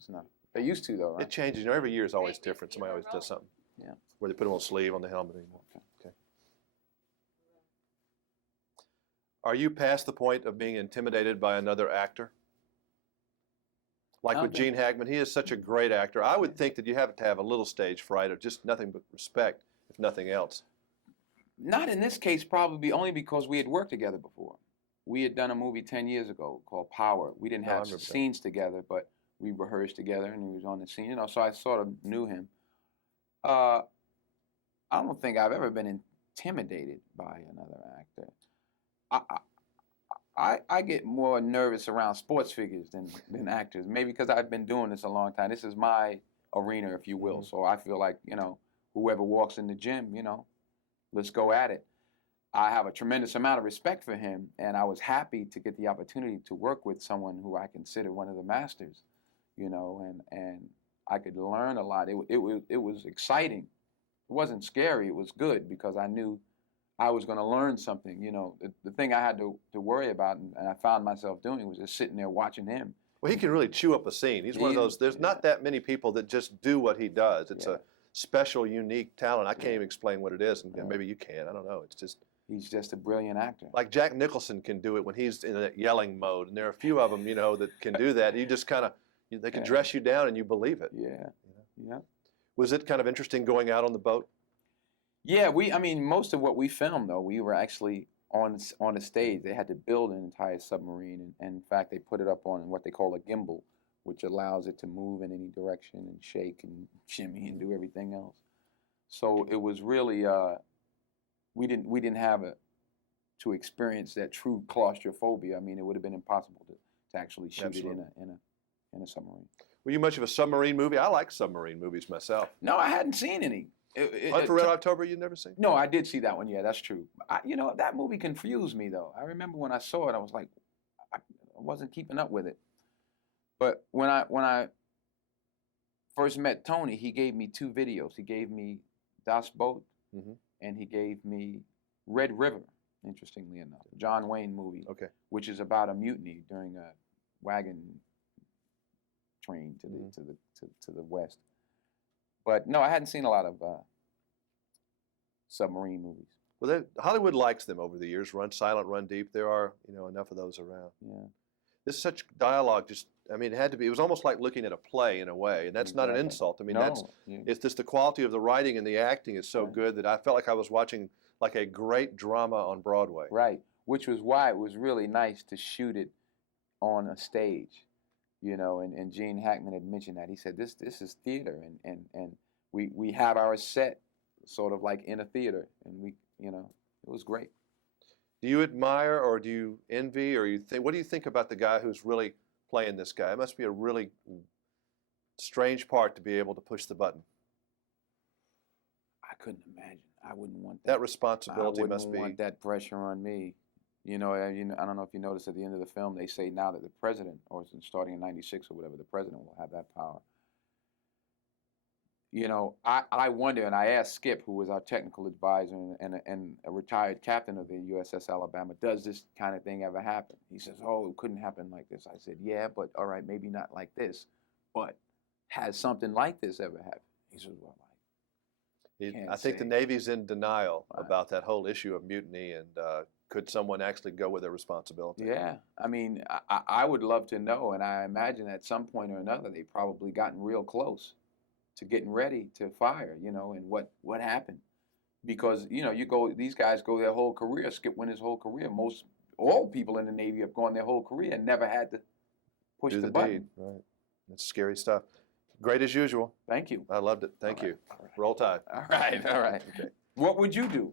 It's not. They used to, though, right? It changes. You know, every year is always different. Somebody always does something. Yeah. Where they put a little sleeve on the helmet anymore. Okay. Are you past the point of being intimidated by another actor? Like with Gene Hackman, he is such a great actor. I would think that you have to have a little stage fright or just nothing but respect, if nothing else. Not in this case, probably only because we had worked together before. We had done a movie 10 years ago called Power. We didn't have scenes together, but we rehearsed together, and he was on the scene. You know, so I sort of knew him. I don't think I've ever been intimidated by another actor. I get more nervous around sports figures than actors, maybe because I've been doing this a long time. This is my arena, if you will. Mm-hmm. So I feel like, you know, whoever walks in the gym, you know, let's go at it. I have a tremendous amount of respect for him, and I was happy to get the opportunity to work with someone who I consider one of the masters, you know, and I could learn a lot. It was exciting. It wasn't scary. It was good because I knew I was going to learn something. You know, the thing I had to worry about, and I found myself doing, was just sitting there watching him. Well, he can really chew up a scene. He's one of those, there's not that many people that just do what he does. It's a special, unique talent. I can't even explain what it is, and maybe you can. I don't know. It's just... He's just a brilliant actor. Like Jack Nicholson can do it when he's in a yelling mode, and there are a few of them, you know, that can do that. You just kind of, they can dress you down and you believe it. Yeah, yeah. Was it kind of interesting going out on the boat? Yeah, I mean, most of what we filmed, though, we were actually on the stage. They had to build an entire submarine, and in fact, they put it up on what they call a gimbal, which allows it to move in any direction and shake and shimmy and do everything else. So it was really, we didn't have to experience that true claustrophobia. I mean, it would have been impossible to actually shoot it in a submarine. Were you much of a submarine movie? I like submarine movies myself. No, I hadn't seen any. Hunt for Red October, you'd never seen? No, I did see that one. Yeah, that's true. You know, that movie confused me, though. I remember when I saw it, I was like, I wasn't keeping up with it. But when I first met Tony, he gave me 2 videos. He gave me Das Boot, and he gave me Red River, interestingly enough, a John Wayne movie, which is about a mutiny during a wagon train to the west. But no, I hadn't seen a lot of submarine movies. Well, Hollywood likes them over the years. Run Silent, Run Deep. There are, you know, enough of those around. Yeah. This is such dialogue. Just, I mean, it had to be. It was almost like looking at a play in a way, and that's not an insult. I mean, it's just the quality of the writing and the acting is so good that I felt like I was watching like a great drama on Broadway. Right. Which was why it was really nice to shoot it on a stage. You know, and Gene Hackman had mentioned that. He said, this is theater, and we have our set sort of like in a theater, and we, you know, it was great. Do you admire or do you envy or what do you think about the guy who's really playing this guy? It must be a really strange part to be able to push the button. I couldn't imagine. I wouldn't want that responsibility. I wouldn't want that pressure on me. You know, I don't know if you noticed at the end of the film, they say now that the president, or starting in '96 or whatever, the president will have that power. You know, I wonder, and I asked Skip, who was our technical advisor and a retired captain of the USS Alabama, does this kind of thing ever happen? He says, oh, it couldn't happen like this. I said, yeah, but all right, maybe not like this, but has something like this ever happened? He says, well, I think the Navy's in denial about that whole issue of mutiny, and could someone actually go with their responsibility? Yeah, I mean, I would love to know, and I imagine at some point or another they've probably gotten real close to getting ready to fire, you know, and what happened. Because, you know, these guys go their whole career. Skip went his whole career. All people in the Navy have gone their whole career and never had to push the button. Deed. Right. That's scary stuff. Great as usual. Thank you. I loved it. Thank you. All right. Roll Tide. All right. Okay. What would you do?